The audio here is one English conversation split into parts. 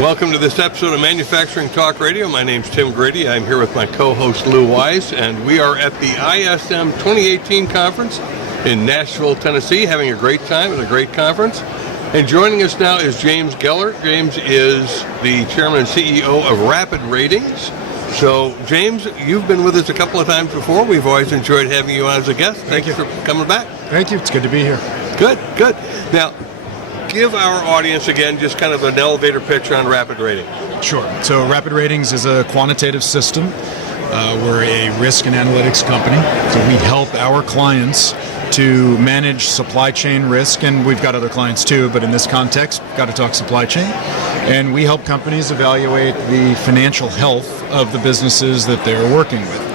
Welcome to this episode of Manufacturing Talk Radio. My name's Tim Grady. I'm here with my co-host Lou Wise, and we are at the ISM 2018 conference in Nashville, Tennessee, having a great time at a great conference. And joining us now is James Gellert. James is the chairman and CEO of RapidRatings. So, James, you've been with us a couple of times before. We've always enjoyed having you on as a guest. Thank you for coming back. Thank you. It's good to be here. Good. Now, give our audience, again, just kind of an elevator pitch on RapidRatings. Sure. So RapidRatings is a quantitative system. We're a risk and analytics company. So we help our clients to manage supply chain risk, and we've got other clients too, but in this context, got to talk supply chain. And we help companies evaluate the financial health of the businesses that they're working with.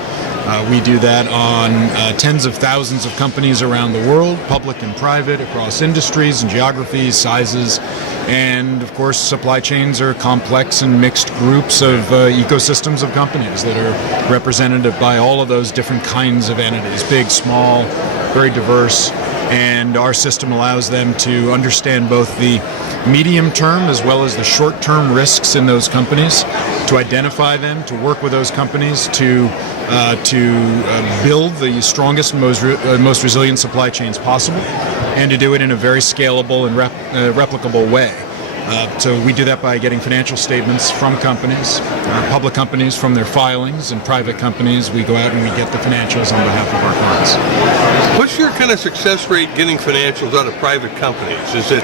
We do that on tens of thousands of companies around the world, public and private, across industries and geographies, sizes. And of course, supply chains are complex and mixed groups of ecosystems of companies that are represented by all of those different kinds of entities, big, small, very diverse. And our system allows them to understand both the medium-term as well as the short-term risks in those companies, to identify them, to work with those companies, to build the strongest and most resilient supply chains possible, and to do it in a very scalable and replicable way. So we do that by getting financial statements from companies, public companies from their filings, and private companies. We go out and we get the financials on behalf of our clients. What's your kind of success rate getting financials out of private companies? Is it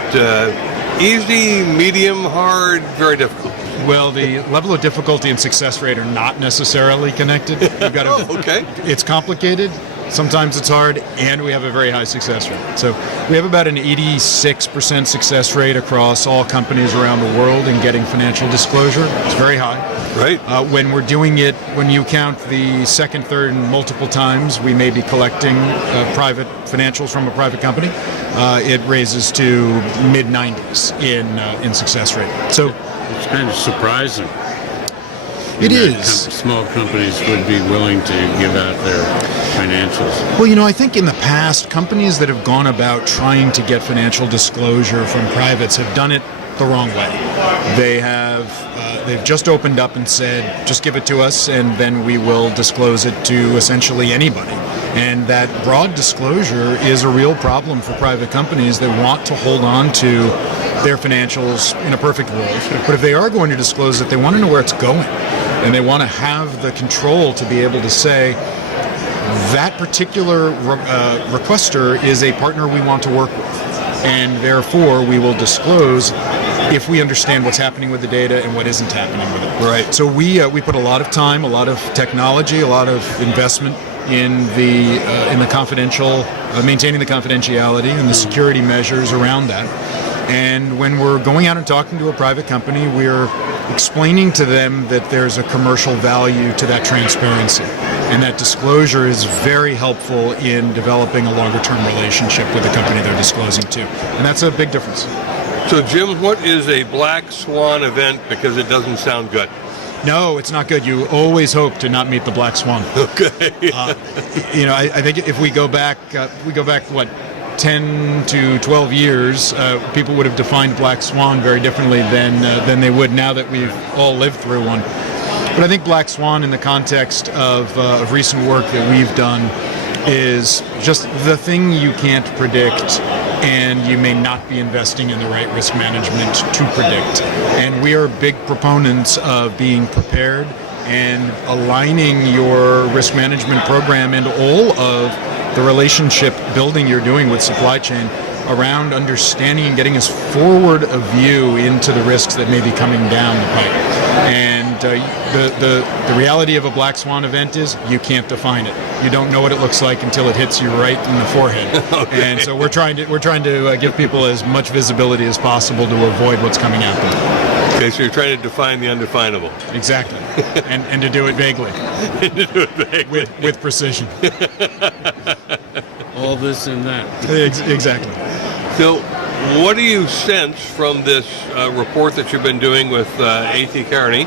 easy, medium, hard, very difficult? Well, the level of difficulty and success rate are not necessarily connected. You've got to, okay. It's complicated. Sometimes it's hard, and we have a very high success rate. So we have about an 86% success rate across all companies around the world in getting financial disclosure. It's very high. Right. When we're doing it, when you count the second, third, and multiple times we may be collecting private financials from a private company, it raises to mid-90s in success rate. So it's kind of surprising. It is. Small companies would be willing to give out their financials. Well, I think in the past, companies that have gone about trying to get financial disclosure from privates have done it the wrong way. They've just opened up and said, just give it to us, and then we will disclose it to essentially anybody. And that broad disclosure is a real problem for private companies that want to hold on to their financials in a perfect world. But if they are going to disclose it, they want to know where it's going. And they want to have the control to be able to say, that particular requester is a partner we want to work with. And therefore, we will disclose if we understand what's happening with the data and what isn't happening with it. Right. So we put a lot of time, a lot of technology, a lot of investment in the confidential, maintaining the confidentiality and the security measures around that. And when we're going out and talking to a private company, we're explaining to them that there's a commercial value to that transparency. And that disclosure is very helpful in developing a longer-term relationship with the company they're disclosing to. And that's a big difference. So, Jim, what is a black swan event? Because it doesn't sound good. No, it's not good. You always hope to not meet the black swan. Okay. I think if we go back, what, 10 to 12 years, people would have defined black swan very differently than they would now that we've all lived through one. But I think black swan, in the context of recent work that we've done, is just the thing you can't predict, and you may not be investing in the right risk management to predict. And we are big proponents of being prepared and aligning your risk management program and all of the relationship building you're doing with supply chain around understanding and getting as forward a view into the risks that may be coming down the pipe. And the reality of a black swan event is you can't define it. You don't know what it looks like until it hits you right in the forehead. Okay. And so we're trying to give people as much visibility as possible to avoid what's coming at them. Okay, so you're trying to define the undefinable. Exactly. and to do it vaguely. And to do it vaguely. With precision. All this and that. Exactly. So, what do you sense from this report that you've been doing with A.T. Kearney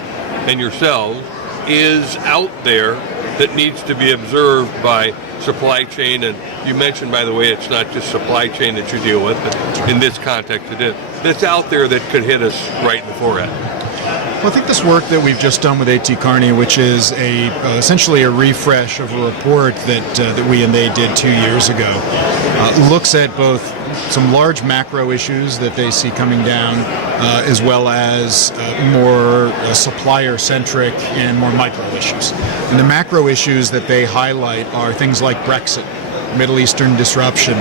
and yourselves is out there that needs to be observed by supply chain? And you mentioned, by the way, it's not just supply chain that you deal with, but in this context it is. That's out there that could hit us right in the forehead. Well, I think this work that we've just done with A.T. Kearney, which is essentially a refresh of a report that we and they did 2 years ago, looks at both some large macro issues that they see coming down, as well as more supplier-centric and more micro issues. And the macro issues that they highlight are things like Brexit, Middle Eastern disruption,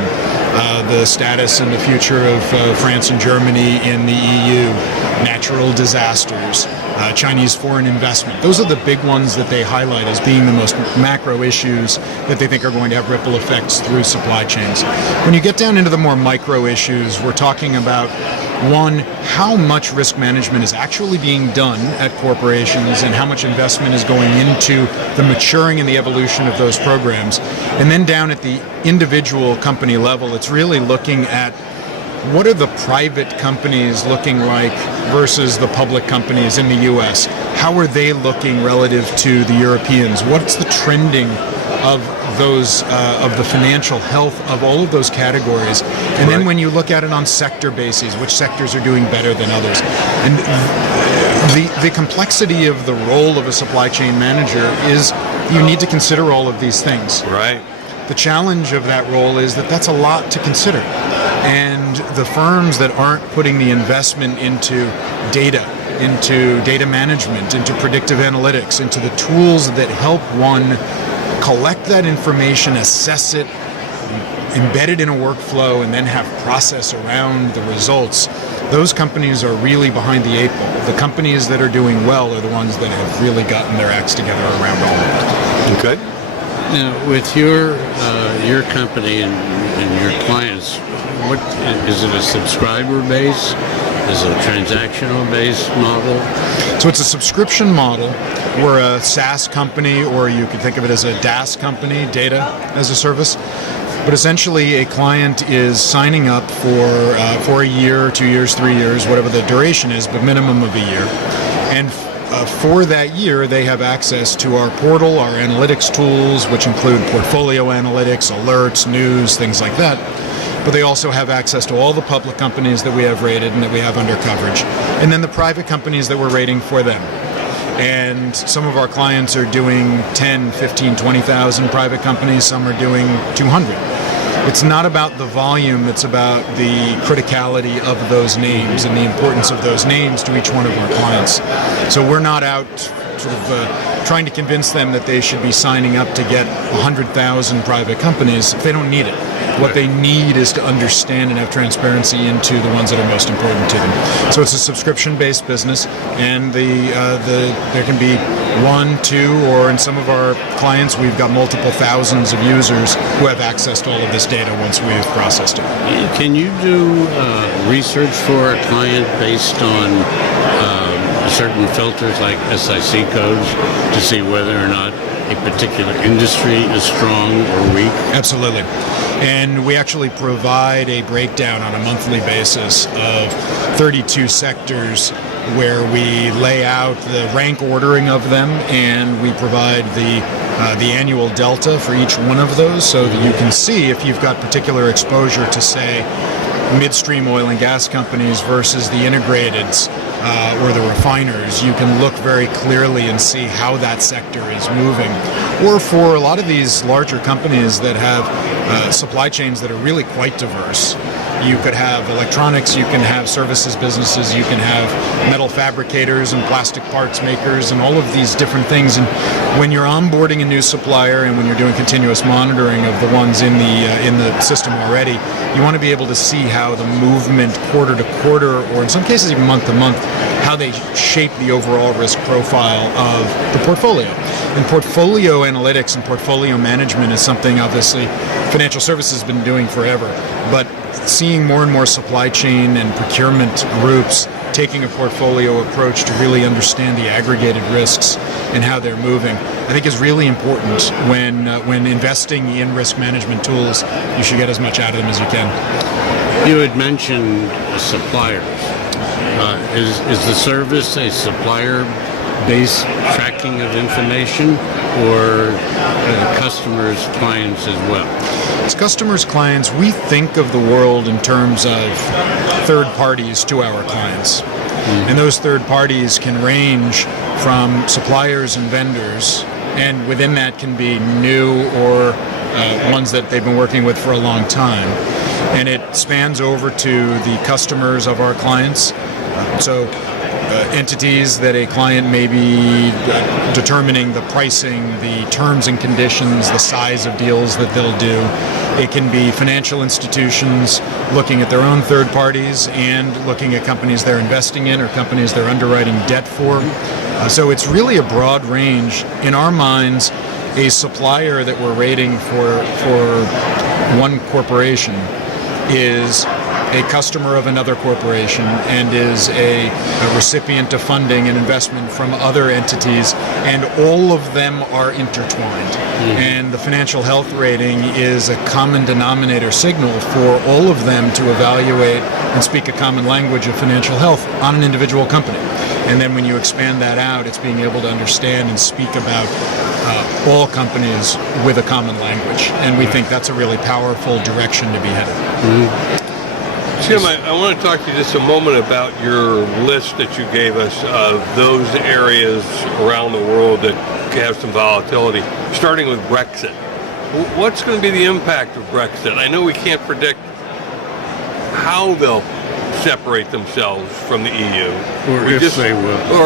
the status and the future of France and Germany in the EU, natural disasters, Chinese foreign investment. Those are the big ones that they highlight as being the most macro issues that they think are going to have ripple effects through supply chains. When you get down into the more micro issues, we're talking about, one, how much risk management is actually being done at corporations and how much investment is going into the maturing and the evolution of those programs. And then down at the individual company level, it's really looking at what are the private companies looking like versus the public companies in the U.S.? How are they looking relative to the Europeans? What's the trending of those of the financial health of all of those categories? And then when you look at it on sector bases, which sectors are doing better than others? And the complexity of the role of a supply chain manager is you need to consider all of these things. Right. The challenge of that role is that that's a lot to consider. And the firms that aren't putting the investment into data management, into predictive analytics, into the tools that help one collect that information, assess it, embed it in a workflow, and then have process around the results, those companies are really behind the eight ball. The companies that are doing well are the ones that have really gotten their acts together around all of it. Okay. Now, with your company and your clients, what is it? A subscriber base? Is it a transactional based model? So it's a subscription model. We're a SaaS company, or you could think of it as a DaaS company, data as a service. But essentially, a client is signing up for a year, 2 years, 3 years, whatever the duration is, but minimum of a year. And for that year, they have access to our portal, our analytics tools, which include portfolio analytics, alerts, news, things like that. But they also have access to all the public companies that we have rated and that we have under coverage, and then the private companies that we're rating for them. And some of our clients are doing 10, 15, 20,000 private companies. Some are doing 200. It's not about the volume, it's about the criticality of those names and the importance of those names to each one of our clients. So we're not out sort of trying to convince them that they should be signing up to get 100,000 private companies if they don't need it. What they need is to understand and have transparency into the ones that are most important to them. So it's a subscription-based business, and there can be 1, 2, or in some of our clients, we've got multiple thousands of users who have access to all of this data once we've processed it. Can you do research for a client based on certain filters like SIC codes to see whether or not a particular industry is strong or weak? Absolutely. And we actually provide a breakdown on a monthly basis of 32 sectors where we lay out the rank ordering of them, and we provide the annual delta for each one of those so that you can see if you've got particular exposure to, say, midstream oil and gas companies versus the integrateds or the refiners. You can look very clearly and see how that sector is moving. Or for a lot of these larger companies that have supply chains that are really quite diverse. You could have electronics, you can have services businesses, you can have metal fabricators and plastic parts makers and all of these different things. And when you're onboarding a new supplier and when you're doing continuous monitoring of the ones in the system already, you want to be able to see how the movement quarter to quarter, or in some cases even month to month, how they shape the overall risk profile of the portfolio. And portfolio analytics and portfolio management is something, obviously, financial services has been doing forever. But seeing more and more supply chain and procurement groups taking a portfolio approach to really understand the aggregated risks and how they're moving, I think is really important when investing in risk management tools. You should get as much out of them as you can. You had mentioned suppliers. Is the service a supplier-based tracking of information, or customers, clients as well? As customers, clients, we think of the world in terms of third parties to our clients. And those third parties can range from suppliers and vendors, and within that can be new or ones that they've been working with for a long time. And it spans over to the customers of our clients. So entities that a client may be determining the pricing, the terms and conditions, the size of deals that they'll do. It can be financial institutions looking at their own third parties and looking at companies they're investing in or companies they're underwriting debt for. So it's really a broad range. In our minds, a supplier that we're rating for one corporation is a customer of another corporation and is a recipient of funding and investment from other entities, and all of them are intertwined. And the financial health rating is a common denominator signal for all of them to evaluate and speak a common language of financial health on an individual company. And then when you expand that out, it's being able to understand and speak about all companies with a common language. And we think that's a really powerful direction to be headed. Tim, I want to talk to you just a moment about your list that you gave us of those areas around the world that have some volatility, starting with Brexit. What's going to be the impact of Brexit? I know we can't predict how they'll separate themselves from the EU. Or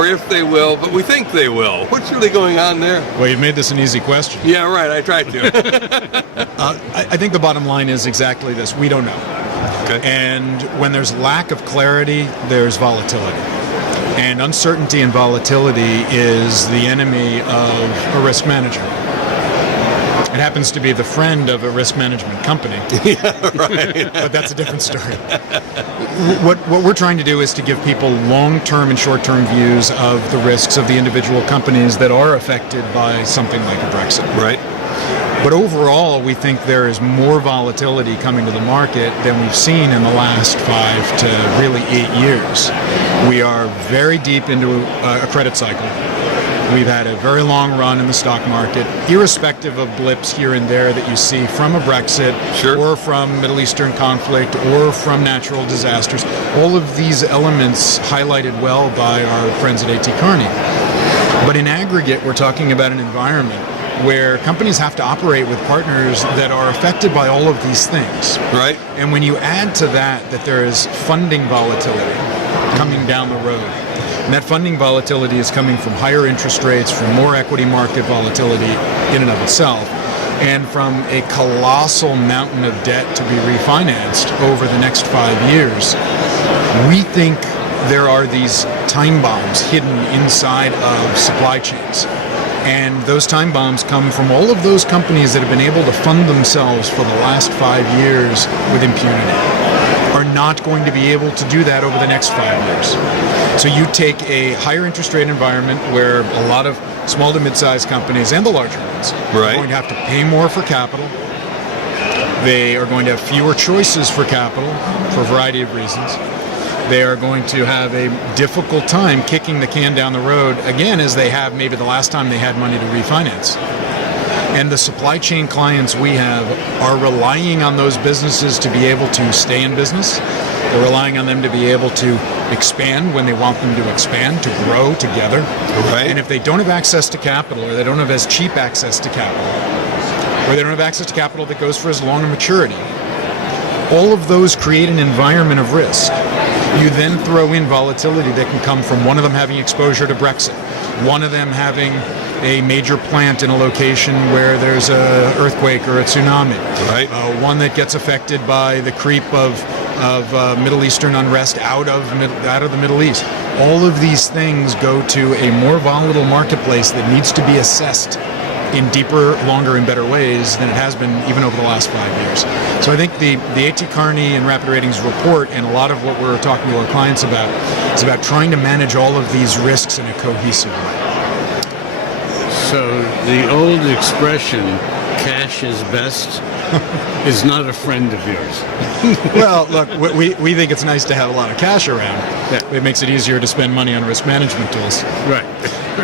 if they will, but we think they will. What's really going on there? Well, you've made this an easy question. Yeah, right, I tried to. I think the bottom line is exactly this. We don't know. Okay. And when there's lack of clarity, there's volatility. And uncertainty and volatility is the enemy of a risk manager. It happens to be the friend of a risk management company. Yeah, right. But that's a different story. What we're trying to do is to give people long-term and short-term views of the risks of the individual companies that are affected by something like a Brexit. Right. But overall, we think there is more volatility coming to the market than we've seen in the last 5 to really 8 years. We are very deep into a credit cycle. We've had a very long run in the stock market, irrespective of blips here and there that you see from a Brexit, Sure. or from Middle Eastern conflict, or from natural disasters. All of these elements highlighted well by our friends at A.T. Kearney. But in aggregate, we're talking about an environment where companies have to operate with partners that are affected by all of these things. Right. And when you add to that there is funding volatility coming down the road, and that funding volatility is coming from higher interest rates, from more equity market volatility in and of itself, and from a colossal mountain of debt to be refinanced over the next 5 years, we think there are these time bombs hidden inside of supply chains. And those time bombs come from all of those companies that have been able to fund themselves for the last 5 years with impunity, are not going to be able to do that over the next 5 years. So you take a higher interest rate environment where a lot of small to mid-sized companies and the larger ones Right. are going to have to pay more for capital. They are going to have fewer choices for capital for a variety of reasons. They are going to have a difficult time kicking the can down the road again, as they have maybe the last time they had money to refinance. And the supply chain clients we have are relying on those businesses to be able to stay in business. They're relying on them to be able to expand when they want them to expand, to grow together. Right. And if they don't have access to capital, or they don't have as cheap access to capital, or they don't have access to capital that goes for as long a maturity, all of those create an environment of risk. You then throw in volatility that can come from one of them having exposure to Brexit, one of them having a major plant in a location where there's an earthquake or a tsunami, Right. One that gets affected by the creep of Middle Eastern unrest out of the Middle East. All of these things go to a more volatile marketplace that needs to be assessed in deeper, longer, and better ways than it has been even over the last 5 years. So I think the A.T. Kearney and RapidRatings report, and a lot of what we're talking to our clients about, is about trying to manage all of these risks in a cohesive way. So the old expression, cash is best, is not a friend of yours. Well, look, we think it's nice to have a lot of cash around. Yeah. It makes it easier to spend money on risk management tools. Right.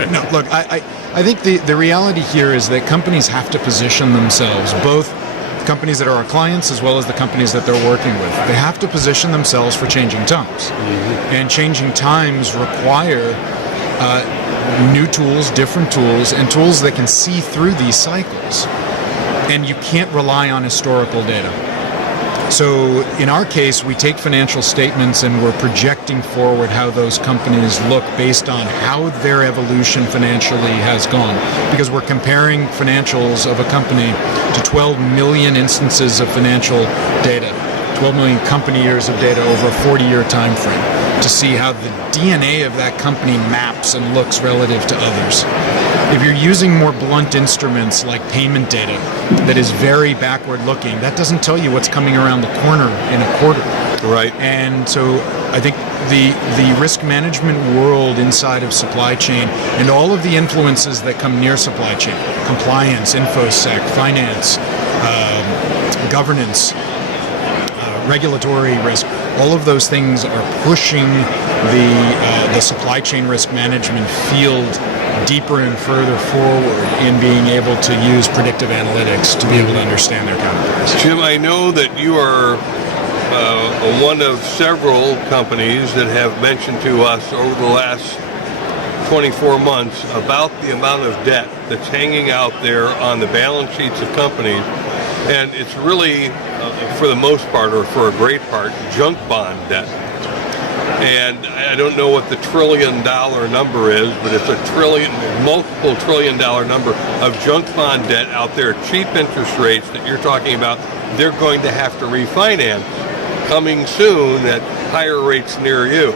No, look, I think the reality here is that companies have to position themselves both companies that are our clients as well as the companies that they're working with. They have to position themselves for changing times. And changing times require new tools, different tools, and tools that can see through these cycles. And you can't rely on historical data. So in our case, we take financial statements and we're projecting forward how those companies look based on how their evolution financially has gone. Because we're comparing financials of a company to 12 million instances of financial data, 12 million company years of data over a 40-year time frame to see how the DNA of that company maps and looks relative to others. If you're using more blunt instruments like payment data that is very backward looking, that doesn't tell you what's coming around the corner in a quarter. Right. And so I think the risk management world inside of supply chain and all of the influences that come near supply chain, compliance, InfoSec, finance, governance, regulatory risk, all of those things are pushing the supply chain risk management field deeper and further forward in being able to use predictive analytics to be able to understand their counterparts. Jim, I know that you are one of several companies that have mentioned to us over the last 24 months about the amount of debt that's hanging out there on the balance sheets of companies. And it's really, for the most part, or for a great part, junk bond debt. And I don't know what the $1 trillion number is, but it's multiple $1 trillion number of junk bond debt out there, cheap interest rates that you're talking about. They're going to have to refinance coming soon at higher rates near you.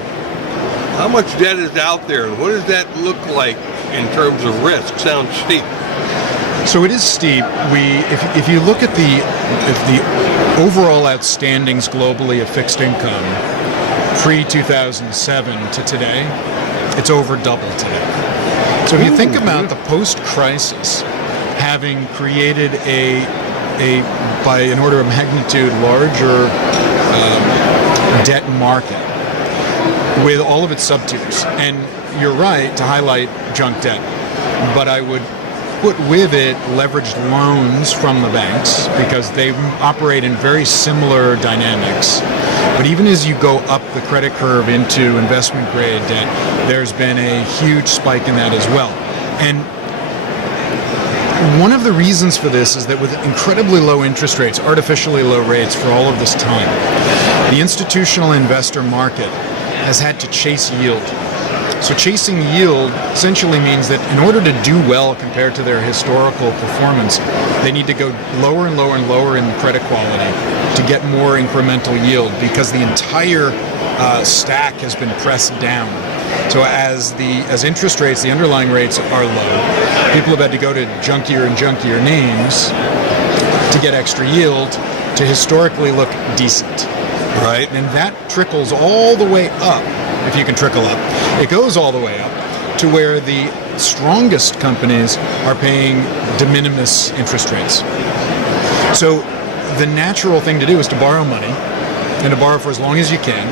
How much debt is out there, and what does that look like in terms of risk? Sounds steep. So it is steep. If you look at the overall outstandings globally of fixed income pre-2007 to today, it's over double today. So if you think about the post-crisis having created a by an order of magnitude larger debt market with all of its subtiers, and you're right to highlight junk debt, but I would put with it leveraged loans from the banks because they operate in very similar dynamics. But even as you go up the credit curve into investment grade debt, there's been a huge spike in that as well. And one of the reasons for this is that with incredibly low interest rates, artificially low rates for all of this time, the institutional investor market has had to chase yield. So chasing yield essentially means that in order to do well compared to their historical performance, they need to go lower and lower and lower in the credit quality to get more incremental yield because the entire stack has been pressed down. So as interest rates, the underlying rates are low, people have had to go to junkier and junkier names to get extra yield to historically look decent. Right. And that trickles all the way up, if you can trickle up. It goes all the way up to where the strongest companies are paying de minimis interest rates. So the natural thing to do is to borrow money and to borrow for as long as you can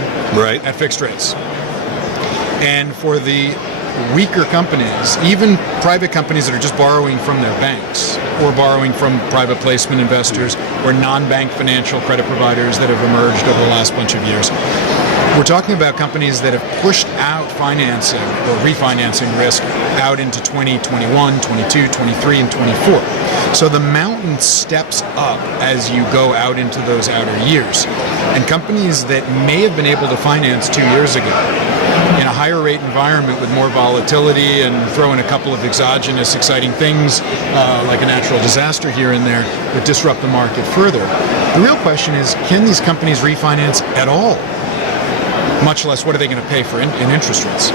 at fixed rates. And for the weaker companies, even private companies that are just borrowing from their banks or borrowing from private placement investors or non-bank financial credit providers that have emerged over the last bunch of years, we're talking about companies that have pushed out financing or refinancing risk out into 2021, 22, 23, and 24. So the mountain steps up as you go out into those outer years. And companies that may have been able to finance 2 years ago in a higher rate environment with more volatility and throw in a couple of exogenous exciting things like a natural disaster here and there that disrupt the market further. The real question is, can these companies refinance at all? Much less, what are they going to pay for in interest rates?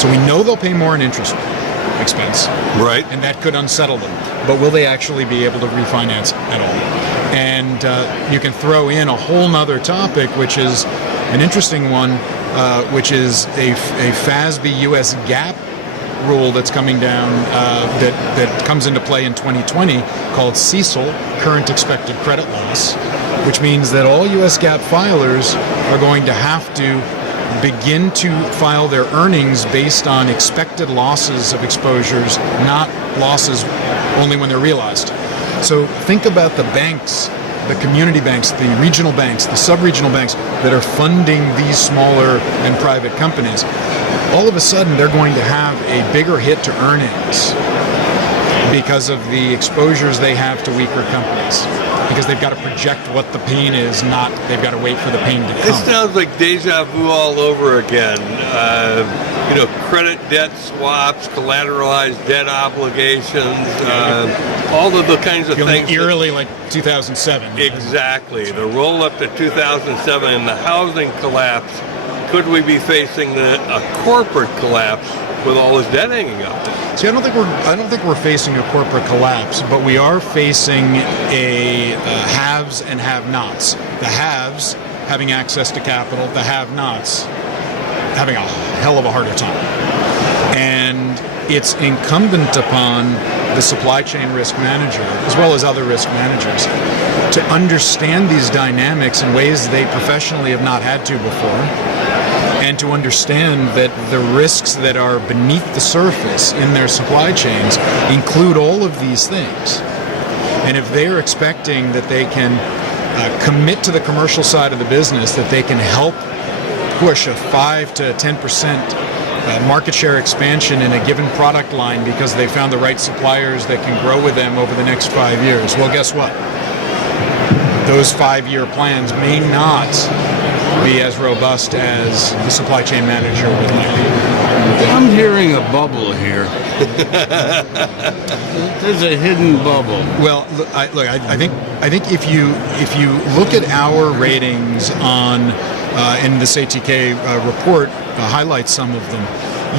So we know they'll pay more in interest expense. Right. And that could unsettle them. But will they actually be able to refinance at all? And you can throw in a whole nother topic, which is an interesting one, which is a FASB US GAAP rule that's coming down that comes into play in 2020 called CECL, Current Expected Credit Loss, which means that all US GAAP filers are going to have to begin to file their earnings based on expected losses of exposures, not losses only when they're realized. So think about the banks the community banks, the regional banks, the sub-regional banks that are funding these smaller and private companies, all of a sudden they're going to have a bigger hit to earnings because of the exposures they have to weaker companies. Because they've got to project what the pain is, not they've got to wait for the pain to come. This sounds like deja vu all over again. Credit debt swaps, collateralized debt obligations, all of the kinds of things. Eerily like 2007. Exactly. The roll up to 2007 and the housing collapse. Could we be facing a corporate collapse with all this debt hanging up there? See, I don't think we're facing a corporate collapse, but we are facing a haves and have-nots. The haves having access to capital, the have-nots having a hell of a harder time. And it's incumbent upon the supply chain risk manager, as well as other risk managers, to understand these dynamics in ways they professionally have not had to before, and to understand that the risks that are beneath the surface in their supply chains include all of these things. And if they're expecting that they can commit to the commercial side of the business, that they can help push a 5 to 10% market share expansion in a given product line because they found the right suppliers that can grow with them over the next 5 years, well, guess what? Those 5-year plans may not be as robust as the supply chain manager would like. I'm hearing a bubble here. There's a hidden bubble. Well, I think if you look at our ratings on and this ATK report highlights some of them,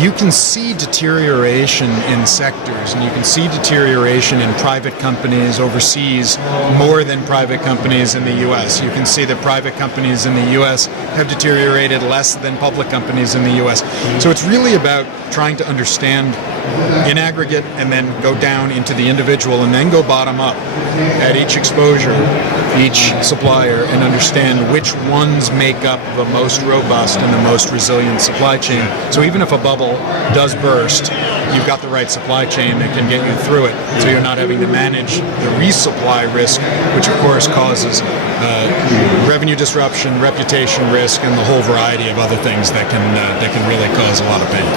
you can see deterioration in sectors, and you can see deterioration in private companies overseas more than private companies in the U.S. You can see that private companies in the U.S. have deteriorated less than public companies in the U.S. So it's really about trying to understand in aggregate and then go down into the individual and then go bottom up at each exposure, each supplier, and understand which ones make up the most robust and the most resilient supply chain. So even if a bubble does burst, you've got the right supply chain that can get you through it, so you're not having to manage the resupply risk, which of course causes revenue disruption, reputation risk, and the whole variety of other things that can really cause a lot of pain.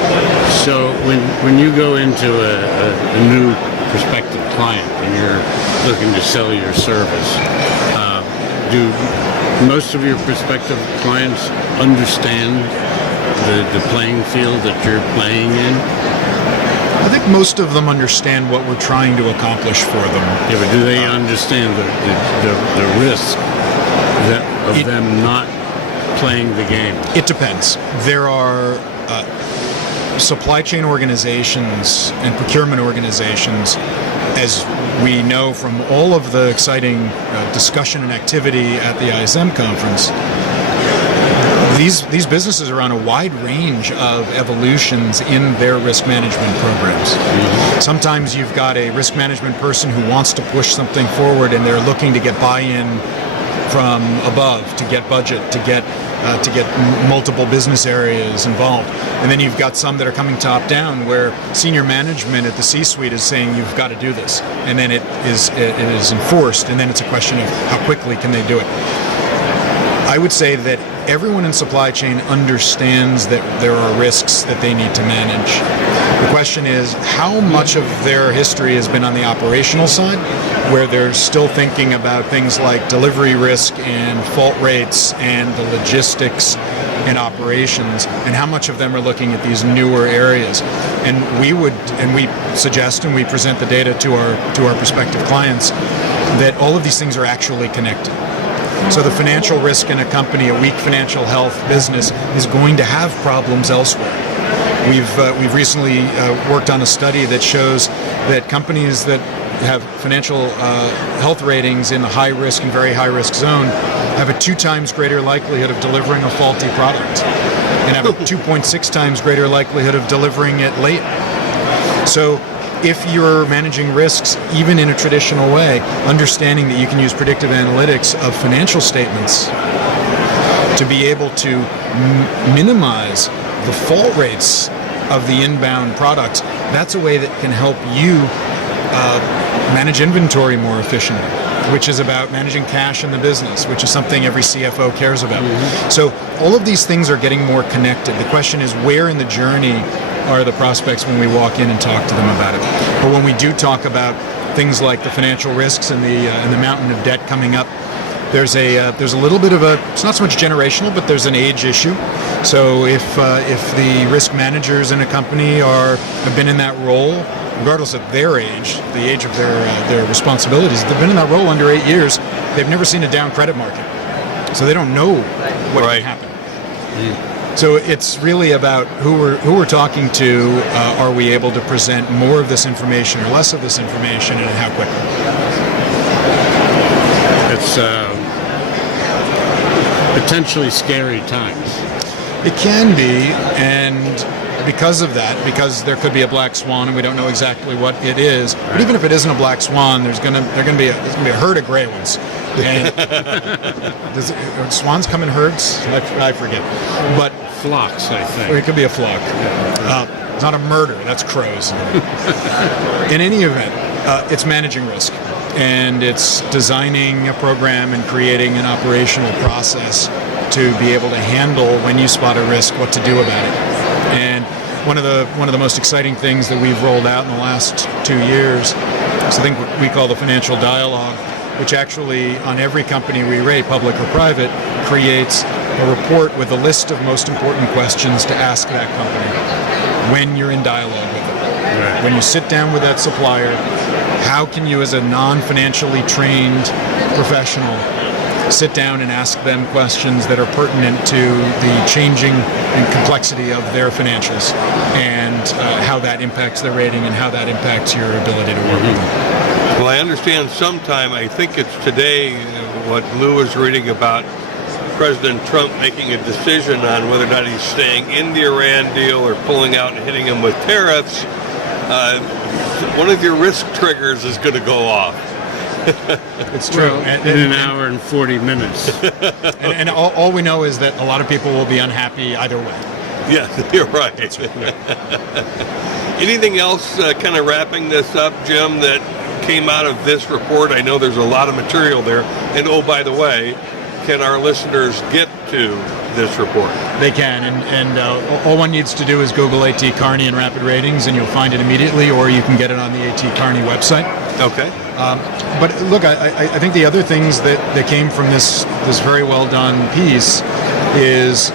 So when you go into a new prospective client and you're looking to sell your service, do most of your prospective clients understand the playing field that you're playing in? I think most of them understand what we're trying to accomplish for them. Yeah, but do they understand the risk of them not playing the game? It depends. There are supply chain organizations and procurement organizations, as we know from all of the exciting discussion and activity at the ISM conference. These businesses are on a wide range of evolutions in their risk management programs. Mm-hmm. Sometimes you've got a risk management person who wants to push something forward and they're looking to get buy-in from above, to get budget, to get multiple business areas involved. And then you've got some that are coming top down where senior management at the C-suite is saying you've got to do this. And then it is enforced, and then it's a question of how quickly can they do it. I would say that everyone in supply chain understands that there are risks that they need to manage. The question is how much of their history has been on the operational side, where they're still thinking about things like delivery risk and fault rates and the logistics and operations, and how much of them are looking at these newer areas. And we suggest and we present the data to our prospective clients that all of these things are actually connected. So the financial risk in a company, a weak financial health business, is going to have problems elsewhere. We've recently worked on a study that shows that companies that have financial health ratings in the high risk and very high risk zone have a 2 times greater likelihood of delivering a faulty product and have a 2.6 times greater likelihood of delivering it late. So if you're managing risks, even in a traditional way, understanding that you can use predictive analytics of financial statements to be able to minimize the fault rates of the inbound products, that's a way that can help you manage inventory more efficiently. which is about managing cash in the business, which is something every CFO cares about. So all of these things are getting more connected. The question is, where in the journey are the prospects when we walk in and talk to them about it? But when we do talk about things like the financial risks and the mountain of debt coming up, there's a little bit of it's not so much generational, but there's an age issue. So if the risk managers in a company have been in that role, regardless of their age, the age of their responsibilities, they've been in that role under 8 years, they've never seen a down credit market. So they don't know what can happen. So it's really about who we're talking to. Are we able to present more of this information or less of this information, and how quickly? It's potentially scary times. It can be, and because of that, because there could be a black swan and we don't know exactly what it is. Right. But even if it isn't a black swan, there's gonna be a herd of gray ones. And swans come in herds? I forget. But flocks, I think. Or it could be a flock. It's not a murder. That's crows. In any event, it's managing risk. And it's designing a program and creating an operational process to be able to handle, when you spot a risk, what to do about it. And one of the most exciting things that we've rolled out in the last 2 years is I think what we call the Financial Dialog, which actually on every company we rate, public or private, creates a report with a list of most important questions to ask that company when you're in dialogue with them. Right. When you sit down with that supplier, how can you, as a non-financially trained professional, sit down and ask them questions that are pertinent to the changing and complexity of their financials, and how that impacts their rating and how that impacts your ability to work with them? Well, I understand sometime, I think it's today, what Lou was reading about President Trump making a decision on whether or not he's staying in the Iran deal or pulling out and hitting him with tariffs. One of your risk triggers is going to go off. It's true. Well, in an hour and 40 minutes. and all we know is that a lot of people will be unhappy either way. Yeah, you're right. Anything else kind of wrapping this up, Jim, that came out of this report? I know there's a lot of material there. And oh, by the way, can our listeners get to this report? They can, and all one needs to do is Google A.T. Kearney and Rapid Ratings, and you'll find it immediately, or you can get it on the A.T. Kearney website. Okay. But look, I think the other things that came from this very well done piece is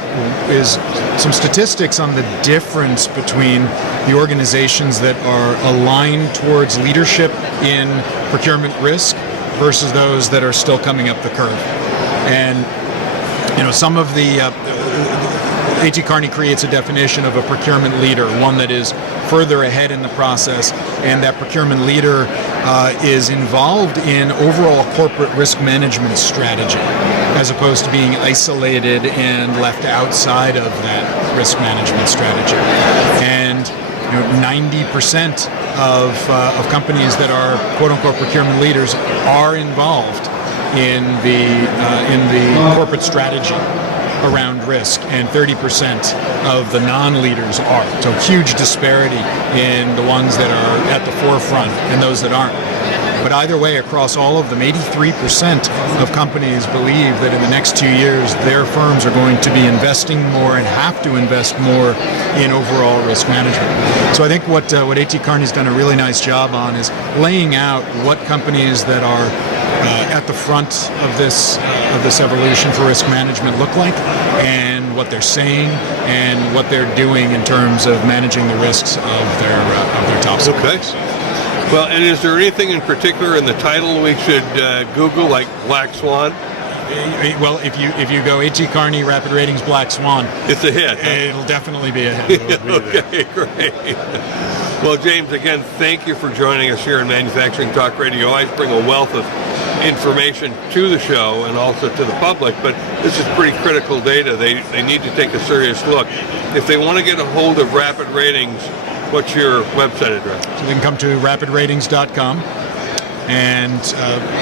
some statistics on the difference between the organizations that are aligned towards leadership in procurement risk versus those that are still coming up the curve. And some of the A.T. Kearney creates a definition of a procurement leader, one that is further ahead in the process, and that procurement leader is involved in overall corporate risk management strategy, as opposed to being isolated and left outside of that risk management strategy. And 90% of companies that are quote-unquote procurement leaders are involved in the corporate strategy around risk, and 30% of the non-leaders are. So huge disparity in the ones that are at the forefront and those that aren't. But either way, across all of them, 83% of companies believe that in the next 2 years, their firms are going to be investing more and have to invest more in overall risk management. So I think what A.T. Kearney's done a really nice job on is laying out what companies that are at the front of this evolution for risk management look like, and what they're saying, and what they're doing in terms of managing the risks of their top suppliers. Okay. Well, and is there anything in particular in the title we should Google, like Black Swan? Well, if you go A.T. Kearney, Rapid Ratings, Black Swan, it's a hit. Huh? It'll definitely be a hit. Okay, great. Well, James, again, thank you for joining us here in Manufacturing Talk Radio. I always bring a wealth of information to the show and also to the public, but this is pretty critical data. They need to take a serious look. If they want to get a hold of Rapid Ratings, what's your website address? So they can come to rapidratings.com. and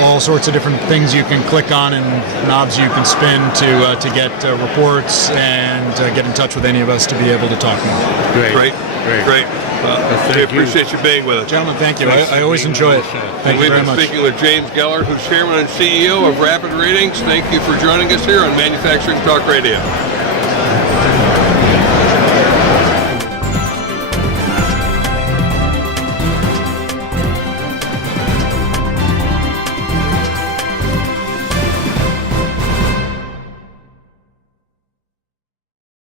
all sorts of different things you can click on and knobs you can spin to get reports and get in touch with any of us to be able to talk more. Great. We appreciate you being with us. Gentlemen, thank you. I always enjoy it. Thank you very much. We've been speaking with James Gellert, who's Chairman and CEO of Rapid Ratings. Thank you for joining us here on Manufacturing Talk Radio.